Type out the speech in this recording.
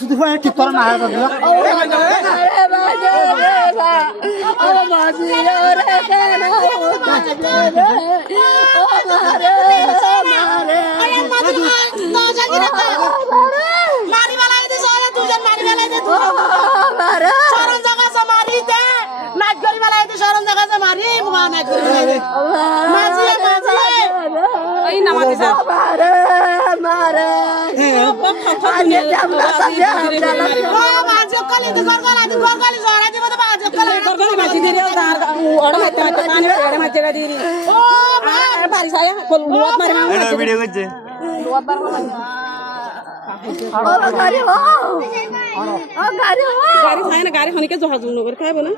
শুধু ঠিক করে না গাড়ি খাই না গাড়ি খানিকে জহাজ নগর খাইব না।